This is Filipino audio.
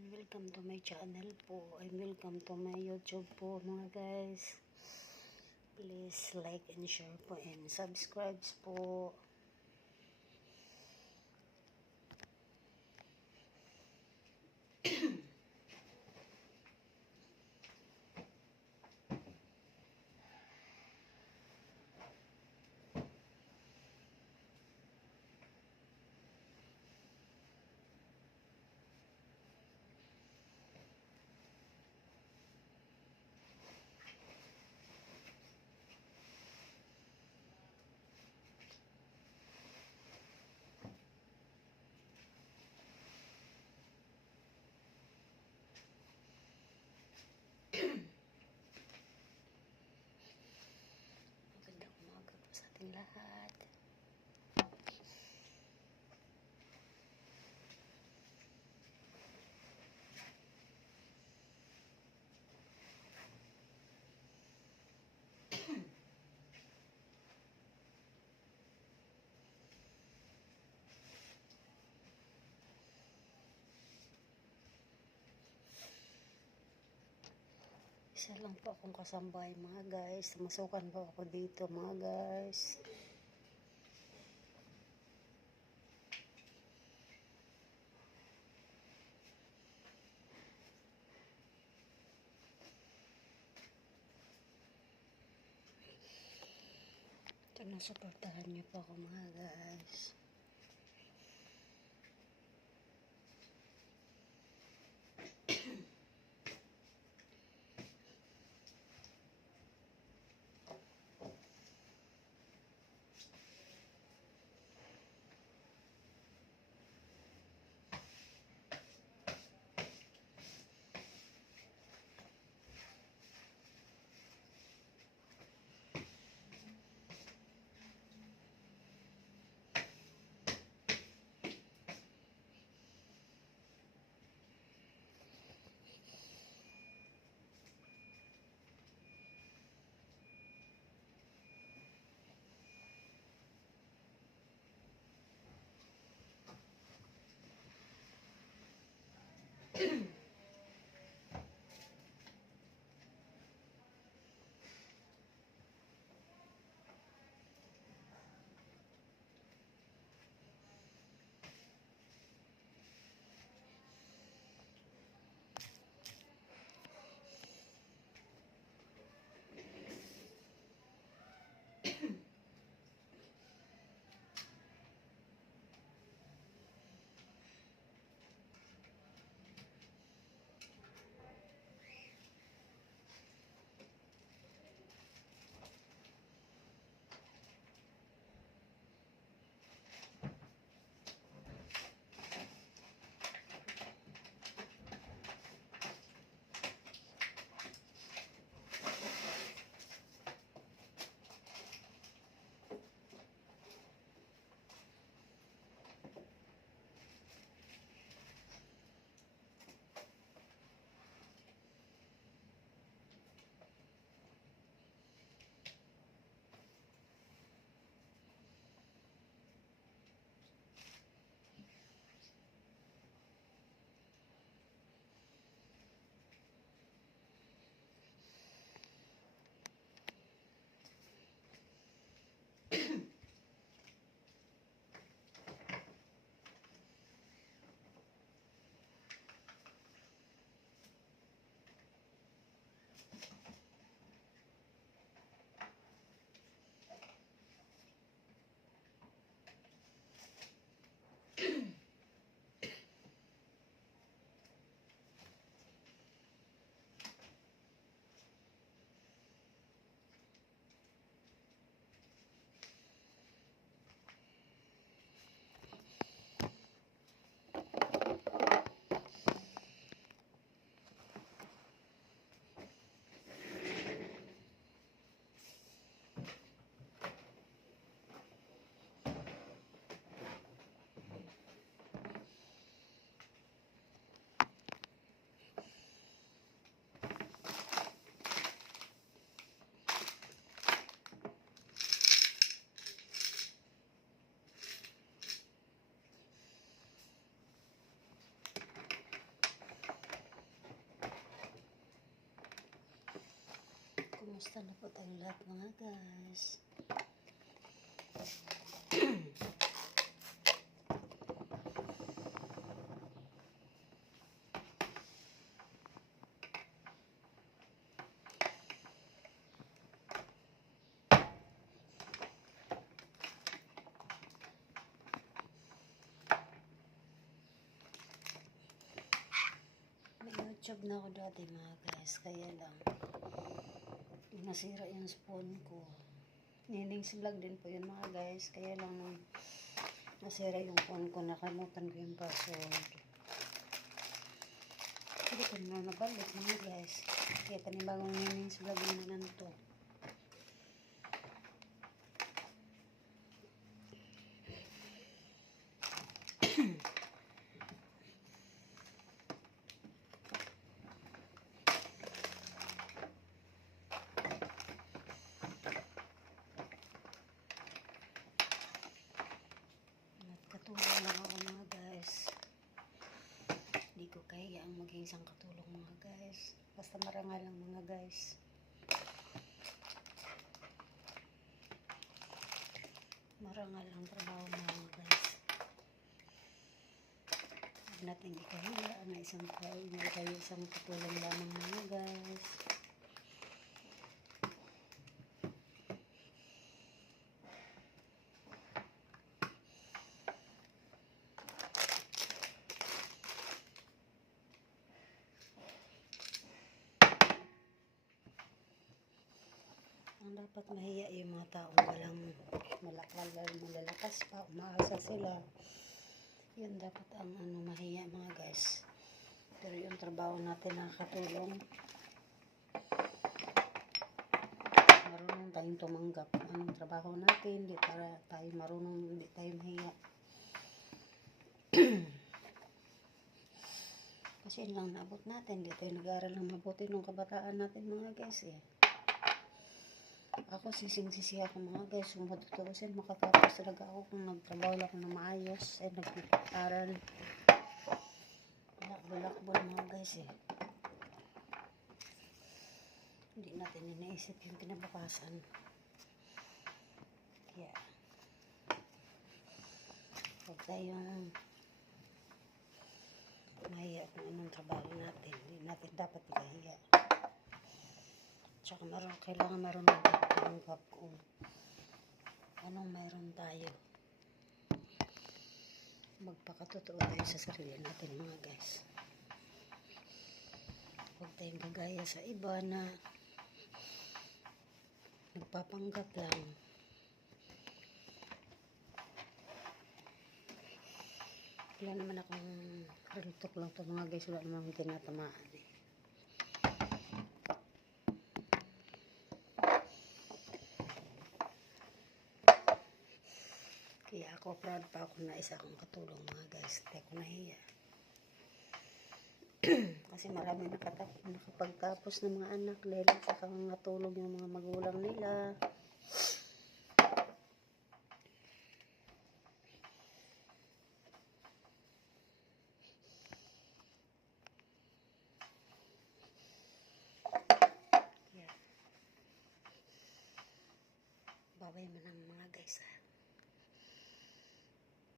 Ayan, welcome to my channel po. And welcome to my YouTube po mga guys. Please like and share po and subscribe po. Magandang umaga po sa ating lahat. Isa lang po akong kasambay mga guys. Masukan po ako dito mga guys. Ito na, suportahan niyo po ako mga guys. Kamusta na po tayong lahat mga guys? May YouTube na ako dati mga guys, kaya lang nasira yung phone ko. Nining's vlog din po yun mga guys, kaya lang nung nasira yung phone ko, nakalimutan ko yung password. Hindi ko na nabalik mga guys, kaya panibagong nining's vlog na naman to. Katulong lang ako mga guys. Hindi ko kaya ang maging isang katulong mga guys. Basta marangal lang mga guys. Marangal ang trabaho mga guys. Huwag natin ikahiya ang isang tao. Hindi kayo isang katulong lamang mga guys. Ang dapat mahiya yung mga taong walang malalakas pa, umaasa sila. Yun dapat ang mahiya mga guys. Pero yung trabaho natin nakakatulong. Marunong tayong tumanggap ang trabaho natin, di para tayo marunong, di tayo mahiya. Kasi yun lang naabot natin, di tayo nag-aaral ng mabuti nung kabataan natin mga guys eh. Ako sising-sisi ako mga guys, kung matutuusin makatapos talaga ako kung nagtrabaho lang ako na maayos ay nag-aral. Lakbo-lakbo mga guys eh. Hindi natin iniisip yung kinabukasan. Kaya huwag tayong mahiya kung anong trabaho natin. Hindi natin dapat ikahiya. Tsaka kailangan marunong tanggap kung anong mayroon tayo. Magpakatotoo tayo sa sarili natin mga guys. Huwag tayong gagaya sa iba na nagpapanggap lang. Wala naman akong kalutok lang ito mga guys. Wala naman tinatamaan eh. Kaya ako proud pa ako na isa akong katulong mga guys. Hindi ako nahiya. Kasi marami nakapagtapos ng mga anak dahil sa kakatulong yung mga magulang nila.